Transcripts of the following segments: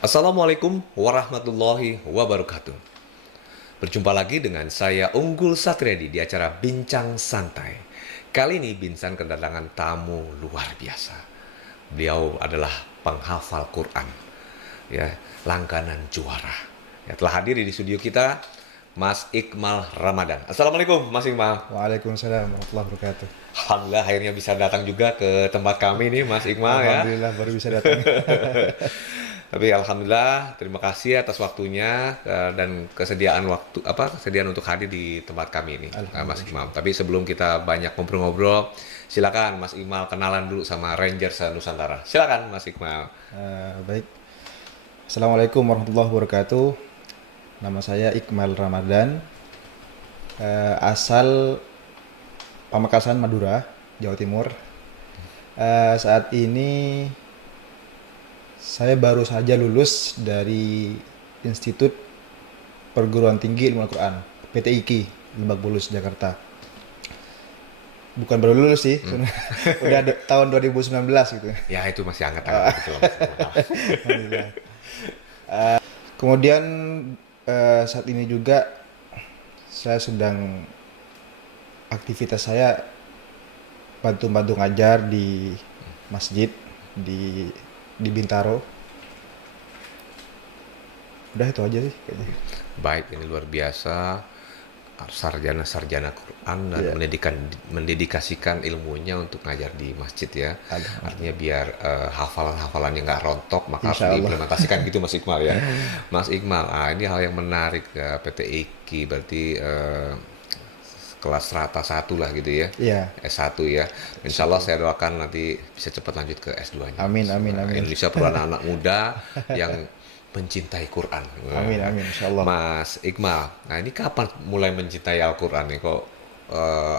Assalamualaikum warahmatullahi wabarakatuh. Berjumpa lagi dengan saya Unggul Satriadi di acara Bincang Santai. Kali ini Binsan kedatangan tamu luar biasa. Beliau adalah penghafal Quran, ya, langganan juara. Ya, telah hadir di studio kita Mas Iqmal Ramadan. Assalamualaikum Mas Iqmal. Waalaikumsalam warahmatullahi wabarakatuh. Alhamdulillah akhirnya bisa datang juga ke tempat kami nih Mas Iqmal ya. Alhamdulillah baru bisa datang. Tapi alhamdulillah terima kasih atas waktunya dan kesediaan untuk hadir di tempat kami ini Mas Alhamdulillah. Iqmal. Tapi sebelum kita banyak ngobrol-ngobrol, silakan Mas Iqmal kenalan dulu sama Rangers Nusantara. Silakan Mas Iqmal. Baik. Assalamualaikum warahmatullahi wabarakatuh. Nama saya Iqmal Ramadan. Asal Pamekasan, Madura, Jawa Timur. Saat ini saya baru saja lulus dari Institut Perguruan Tinggi Ilmu Al-Quran, PTIQ, Lebak Bulus, Jakarta. Bukan baru lulus sih, udah tahun 2019 gitu. Ya itu masih hangat-hangat gitu loh, Mas Iqmal. Alhamdulillah. Kemudian saat ini juga saya sedang aktivitas saya bantu-bantu ngajar di masjid di Bintaro. Udah itu aja sih kayaknya. Baik, ini luar biasa. Sarjana-sarjana Quran dan Iya. mendedikasikan ilmunya untuk ngajar di masjid ya. Alhamdulillah. Artinya biar hafalan-hafalannya nggak rontok, maka harus Insya Allah. diimplementasikan gitu Mas Iqmal ya. Mas Iqmal, ini hal yang menarik PT IKI berarti kelas rata 1 lah gitu ya. Iya. S1 ya. Insya Allah saya doakan nanti bisa cepat lanjut ke S2-nya. Amin, amin, amin. Indonesia perlu anak-anak muda yang mencintai Quran. Amin, amin, insya Allah. Mas Iqmal, nah ini kapan mulai mencintai Al-Quran nih? Kok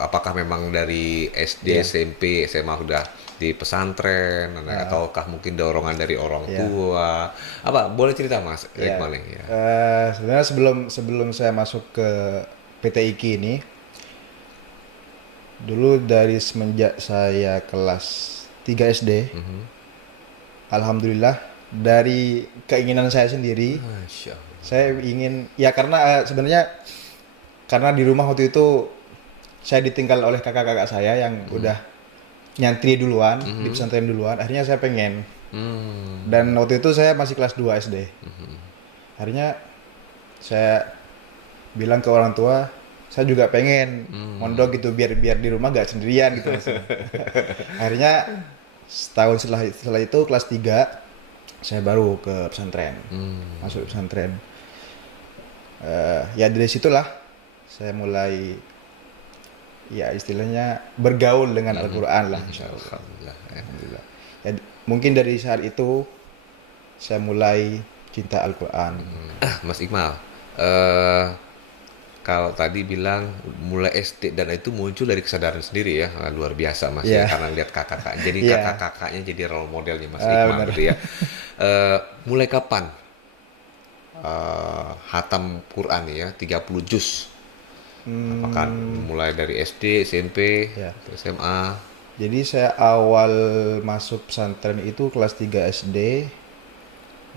apakah memang dari SD, Iya. SMP, SMA udah di pesantren, ataukah mungkin dorongan dari orang Iya. tua? Apa boleh cerita Mas Ya, Iqmal nih? Ya. sebenarnya sebelum saya masuk ke PTIQ ini, dulu dari semenjak saya kelas 3 SD, alhamdulillah dari keinginan saya sendiri, Masya Allah. saya ingin ya karena sebenarnya karena di rumah waktu itu saya ditinggal oleh kakak-kakak saya yang udah nyantri duluan, di pesantren duluan, akhirnya saya pengen. Hmm. Dan waktu itu saya masih kelas 2 SD. Akhirnya saya bilang ke orang tua, saya juga pengen mondok gitu biar di rumah gak sendirian gitu maksudnya. Akhirnya setahun setelah itu kelas 3 saya baru ke pesantren. Masuk pesantren. Ya dari situlah saya mulai ya istilahnya bergaul dengan Al-Qur'an lah insyaallah. Alhamdulillah. Ya. Alhamdulillah. Ya, mungkin dari saat itu saya mulai cinta Al-Qur'an. Mas Iqmal, kalau tadi bilang mulai SD dan itu muncul dari kesadaran sendiri ya. Luar biasa Mas ya, Iya. karena lihat kakak jadi Iya. kakak-kakaknya jadi role modelnya Mas Iqmal Benar. gitu ya. Mulai kapan hatam Quran ya 30 juz? Apakah mulai dari SD, SMP, Ya. SMA? Jadi saya awal masuk pesantren itu kelas 3 SD.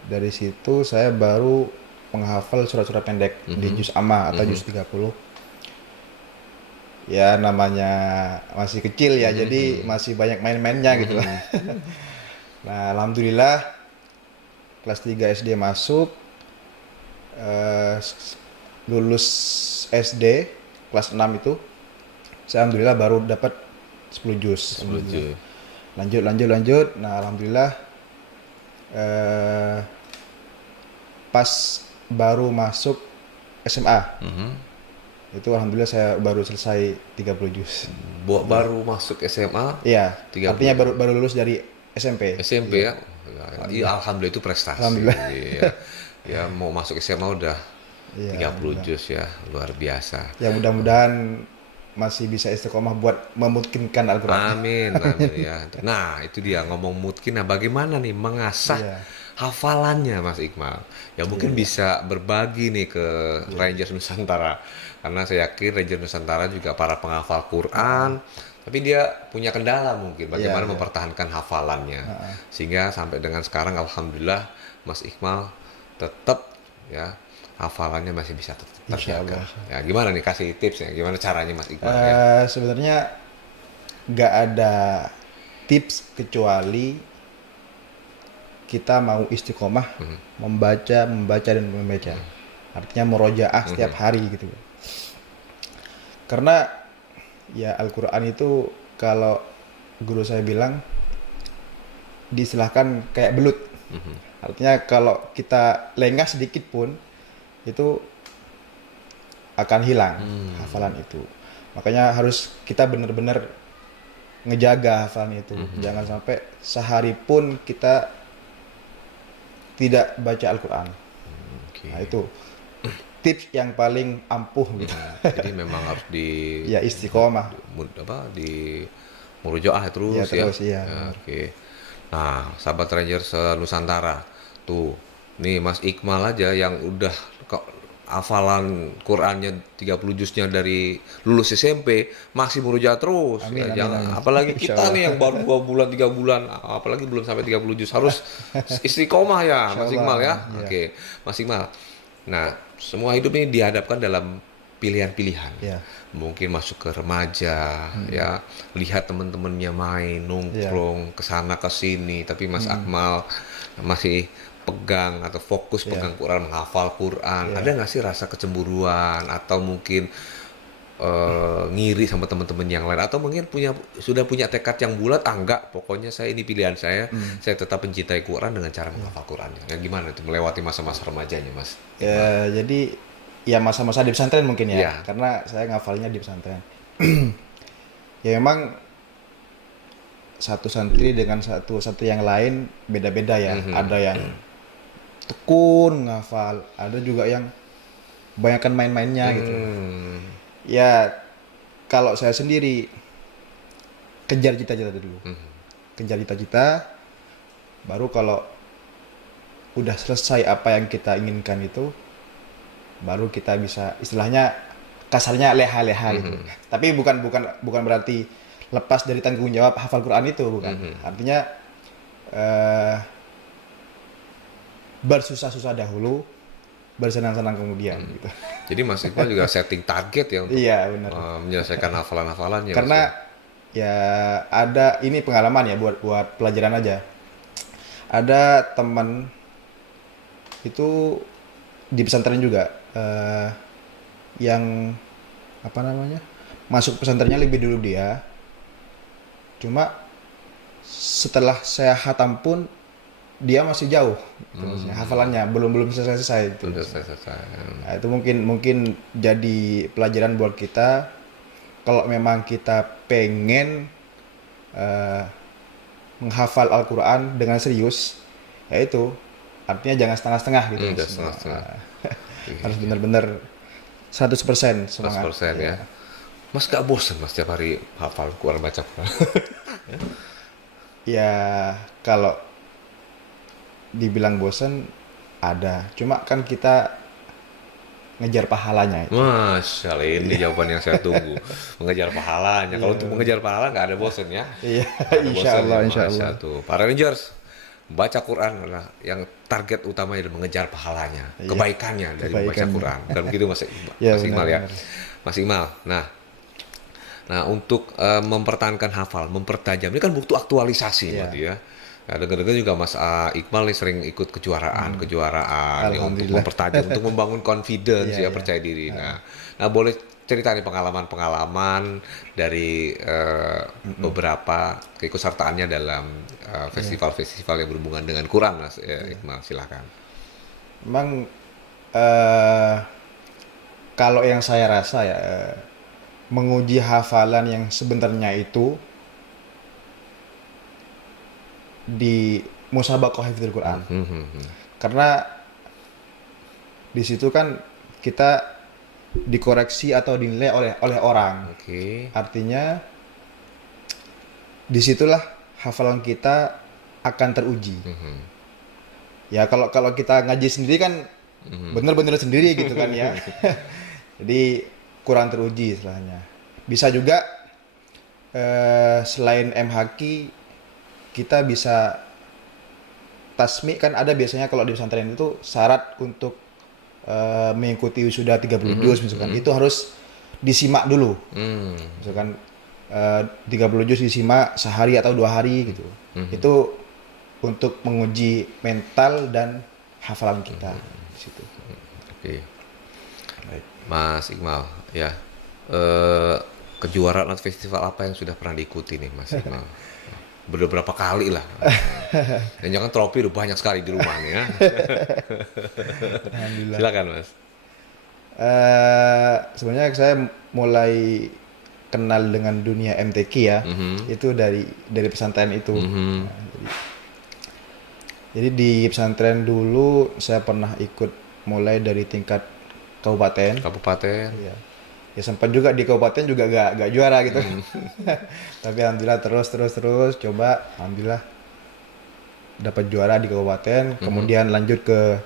Dari situ saya baru menghafal surat-surat pendek di juz amma atau juz 30. Ya namanya masih kecil ya, jadi masih banyak main-mainnya gitu lah. Nah, alhamdulillah kelas 3 SD masuk, lulus SD kelas 6 itu, saya alhamdulillah baru dapat 10 juz. 10 juz. Lanjut. Nah, alhamdulillah pas baru masuk SMA. Itu alhamdulillah saya baru selesai 30 juz. Baru masuk SMA, Iya, 30. artinya baru lulus dari SMP. SMP ya. Iya, alhamdulillah itu prestasi. Alhamdulillah. Iya. Ya mau masuk SMA udah Iya, 30 juz ya, luar biasa. Ya mudah-mudahan masih bisa istiqomah buat memungkinkan Al-Quran. Amin, amin ya. Nah, itu dia ngomong mungkin. Nah, bagaimana nih mengasah Iya. hafalannya, Mas Iqmal? Ya mungkin bisa berbagi nih ke Rangers Nusantara. Karena saya yakin Rangers Nusantara juga para penghafal Quran, Tapi dia punya kendala mungkin bagaimana Iya, iya. mempertahankan hafalannya. Sehingga sampai dengan sekarang alhamdulillah Mas Iqmal tetap ya hafalannya masih bisa Insya terjaga. Allah. Ya, gimana nih kasih tipsnya? Gimana caranya Mas Iqmal ya? Sebenarnya nggak ada tips kecuali kita mau istiqomah membaca, dan membaca. Artinya murojaah setiap hari gitu. Karena ya Al-Quran itu kalau guru saya bilang diistilahkan kayak belut. Artinya kalau kita lengah sedikit pun itu akan hilang hafalan itu. Makanya harus kita benar-benar ngejaga hafalan itu. Jangan sampai sehari pun kita tidak baca Al-Quran. Oke. Nah itu tips yang paling ampuh gitu. Jadi memang harus Ya istiqomah. di murojaah terus Ya, ya. terus, iya. Ya, oke. Nah, sahabat Rangers Nusantara, tuh, nih Mas Iqmal aja yang udah hafalan Qurannya 30 juznya dari lulus SMP masih murojaah terus. Amin, Ya, amin, amin. apalagi Insya kita Allah. nih yang baru 2 bulan 3 bulan, apalagi belum sampai 30 juz harus istiqomah ya, Insya Mas Iqmal ya. Allah, iya. Oke, Mas Iqmal. Nah, semua hidup ini dihadapkan dalam pilihan-pilihan. Iya. Mungkin masuk ke remaja, ya, lihat teman-temannya main, nongkrong, kesana ke sini, tapi Mas Akmal masih pegang atau fokus pegang Quran, menghafal Quran. Ada nggak sih rasa kecemburuan atau mungkin ngiri sama teman-teman yang lain, atau mungkin sudah punya tekad yang bulat, enggak, pokoknya saya ini pilihan saya tetap mencintai Quran dengan cara menghafal Qurannya. Nah, gimana itu melewati masa-masa remajanya, Mas? Ya, jadi ya masa-masa di pesantren mungkin ya. Iya. Karena saya ngafalnya di pesantren. Ya memang satu santri dengan satu yang lain beda-beda ya. Ada yang tekun ngafal, ada juga yang kebanyakan main-mainnya gitu. Ya kalau saya sendiri kejar cita-cita dulu. Kejar cita-cita, baru kalau udah selesai apa yang kita inginkan itu, baru kita bisa istilahnya kasarnya leha-leha gitu. Tapi bukan berarti lepas dari tanggung jawab hafal Quran itu, bukan. Artinya bersusah-susah dahulu, bersenang-senang kemudian gitu. Jadi Mas Iqbal juga setting target ya untuk Iya, benar. menyelesaikan hafalan-hafalannya. Karena ya ada ini pengalaman ya buat pelajaran aja. Ada teman itu di pesantren juga yang apa namanya masuk pesantrennya lebih dulu dia. Cuma setelah saya hatam pun dia masih jauh, gitu, maksudnya hafalannya belum selesai. Gitu. Nah, itu mungkin jadi pelajaran buat kita kalau memang kita pengen menghafal Al-Quran dengan serius, yaitu artinya jangan setengah-setengah gitu. Harus benar-benar 100% semangat. 100% ya. Mas gak bosan Mas tiap hari hafal Quran, baca Quran? Ya kalau dibilang bosan ada, cuma kan kita ngejar pahalanya. Masya Allah, ini jawaban yang saya tunggu. Mengejar pahalanya. Kalau untuk mengejar pahala nggak ada bosan ya. Iya, Nggak ada insya bosan Allah, ya, insya Masya Allah. tuh. Para Rangers, baca Quran adalah yang target utamanya adalah mengejar pahalanya, kebaikannya dari membaca Quran. Dan begitu Mas Ya, Iqmal ya. benar. Mas Iqmal. Nah untuk mempertahankan hafal, mempertajam, ini kan butuh aktualisasi Iya. berarti ya. Nah, dengar-dengar juga Mas Iqmal nih sering ikut kejuaraan ya, untuk Alhamdulillah. mempertajam, untuk membangun confidence Iya, ya, iya. percaya diri. Nah, boleh cerita nih pengalaman-pengalaman dari beberapa keikutsertaannya dalam festival-festival yang berhubungan dengan Quran, Mas Iqmal, silakan. Memang kalau yang saya rasa ya menguji hafalan yang sebenarnya itu di musabaqah hifdzul Quran. Karena di situ kan kita dikoreksi atau dinilai oleh orang. Oke. Artinya disitulah hafalan kita akan teruji. Ya kalau kita ngaji sendiri kan bener-bener sendiri gitu kan ya. Jadi kurang teruji istilahnya. Bisa juga selain MHQ kita bisa tasmi, kan ada biasanya kalau di pesantren itu syarat untuk mengikuti wisuda 30 juz misalkan, itu harus disimak dulu. Misalkan 30 juz disimak sehari atau 2 hari gitu. Itu untuk menguji mental dan hafalan kita di situ. Oke. Baik. Mas Iqmal, ya. Kejuaraan atau festival apa yang sudah pernah diikuti nih Mas Iqmal? Beberapa kali lah. Dan jangan trofi udah banyak sekali di rumah nih ya. Alhamdulillah. Silakan Mas. Sebenarnya saya mulai kenal dengan dunia MTQ ya, itu dari pesantren itu. Nah, jadi di pesantren dulu saya pernah ikut mulai dari tingkat kabupaten. Iya. Ya sempat juga di kabupaten juga gak juara gitu. Tapi alhamdulillah terus coba, alhamdulillah dapat juara di kabupaten, kemudian lanjut ke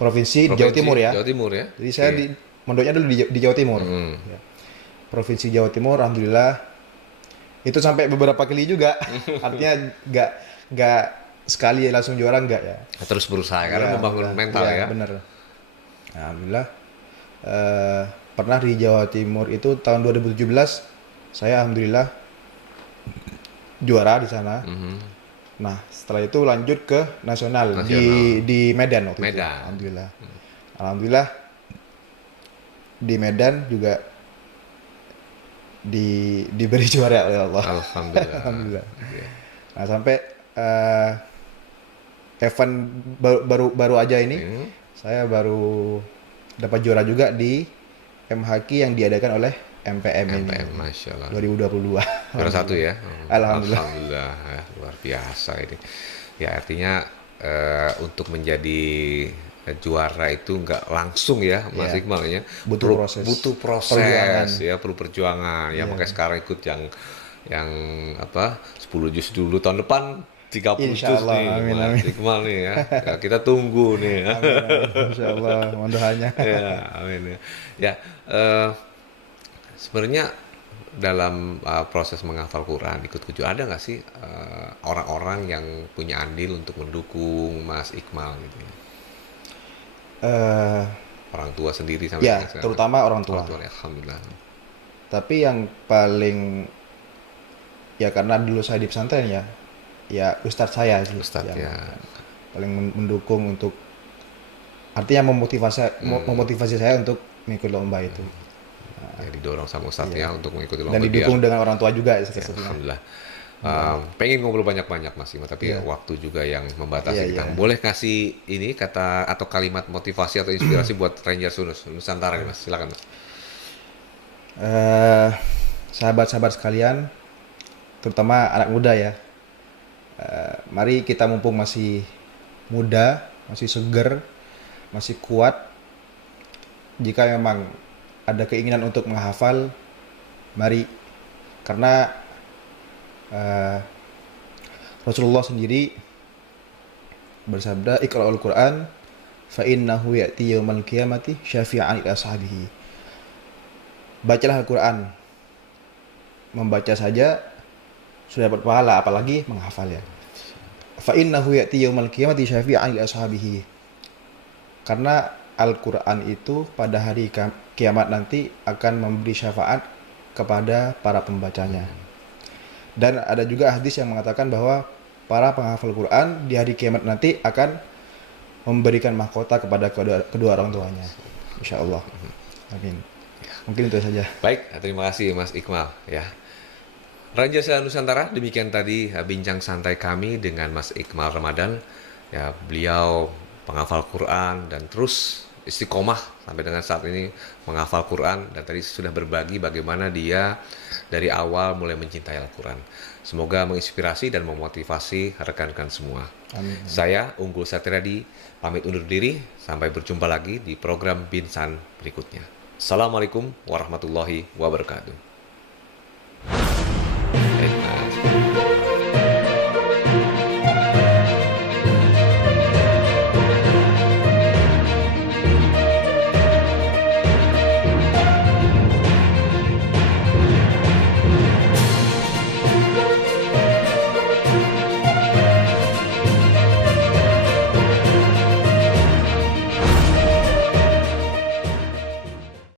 provinsi di Jawa Timur ya. Jawa Timur ya. Jadi saya mondoknya dulu di Jawa Timur. Ya. Provinsi Jawa Timur, alhamdulillah itu sampai beberapa kali juga. Artinya gak sekali langsung juara enggak ya. Terus berusaha karena membangun mental ya. Bener. Nah, alhamdulillah pernah di Jawa Timur itu tahun 2017 saya alhamdulillah juara di sana. Nah setelah itu lanjut ke nasional. Di Medan waktu itu. Alhamdulillah di Medan juga diberi juara oleh Allah. Alhamdulillah. Nah sampai event baru aja ini saya baru dapat juara juga di MHQ yang diadakan oleh MPM ini. Masya Allah. 2022. Juara 1 ya? Alhamdulillah. Ya, luar biasa ini. Ya artinya untuk menjadi juara itu nggak langsung ya Mas Iqmal ya. Butuh proses perjuangan. Ya, perlu perjuangan. Ya makanya sekarang ikut yang apa 10 juz dulu, tahun depan 30 juz nih, Mas Iqmal nih ya. Kita tunggu nih. Amin. Insyaallah, mudah-mudahannya. Ya, amin ya. Ya, sebenarnya dalam proses menghafal Quran ikut kejuaraan ada nggak sih orang-orang yang punya andil untuk mendukung Mas Iqmal gitu ya? Orang tua sendiri sampai ya, terutama orang tua. Alhamdulillah. Tapi yang paling ya karena dulu saya di pesantren ya Ustadz saya sih. Ustadz ya. Paling mendukung untuk artinya memotivasi saya untuk mengikuti lomba itu. Ya, didorong sama Ustadznya untuk mengikuti lomba. Dan didukung dengan orang tua juga. Ya, alhamdulillah. Pengen ngobrol banyak-banyak Mas Iqmal, tapi waktu juga yang membatasi kita. Boleh kasih ini kata atau kalimat motivasi atau inspirasi buat Ranger Nusantara nih Mas, silakan Mas. Sahabat-sahabat sekalian, terutama anak muda ya, mari kita mumpung masih muda, masih seger, masih kuat, jika memang ada keinginan untuk menghafal, mari, karena Rasulullah sendiri bersabda, Iqra'ul Quran fa innahu ya'ti yaumal qiyamati syafi'an ila ashabihi. Bacalah Al-Quran. Membaca saja sudah dapat pahala, apalagi menghafal ya. Fa innahu ya'ti yaumal qiyamati syafi'an ila ashabihi. Karena Al-Quran itu pada hari kiamat nanti akan memberi syafaat kepada para pembacanya. Dan ada juga hadis yang mengatakan bahwa para penghafal Quran di hari kiamat nanti akan memberikan mahkota kepada kedua orang tuanya. Insya Allah. Amin. Mungkin itu saja. Baik, terima kasih Mas Iqmal ya. Ranger Nusantara, demikian tadi bincang santai kami dengan Mas Iqmal Ramadan. Ya, beliau penghafal Quran dan terus istiqomah sampai dengan saat ini menghafal Quran, dan tadi sudah berbagi bagaimana dia dari awal mulai mencintai Al-Quran. Semoga menginspirasi dan memotivasi rekan-rekan semua. Amin. Saya Unggul Satriadi pamit undur diri, sampai berjumpa lagi di program Binsan berikutnya. Assalamualaikum warahmatullahi wabarakatuh.